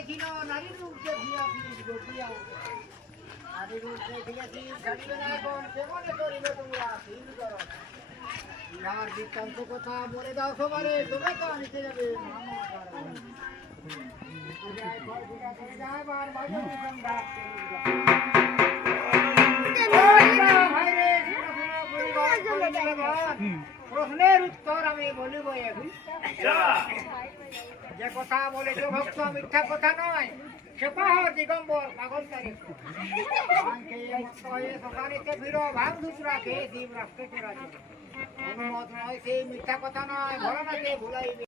গেছিল নারীর রূপ দেখিয়া দেখিয়া নারীর রূপ দেখিয়াছি ছাড়িবে না এখন কেমনে করিবে তোমরা ফির করো ইহার বৃত্তান্ত কথা বলে দাও সবারে তোমরা তো আনিতে যাবে প্রশ্নের উত্তর আমি বলিব যে কথা বলেছ ভক্ত মিথ্যা কথা নয় সে পাহাড় দিগম্বর পাগল তারিখ সকালেতে ফিরো ভাঙ দুসরা খেয়ে শিব রাস্তে চড়া অনুমত নয় সেই মিথ্যা কথা নয় ভোলানাকে ভুলাইবে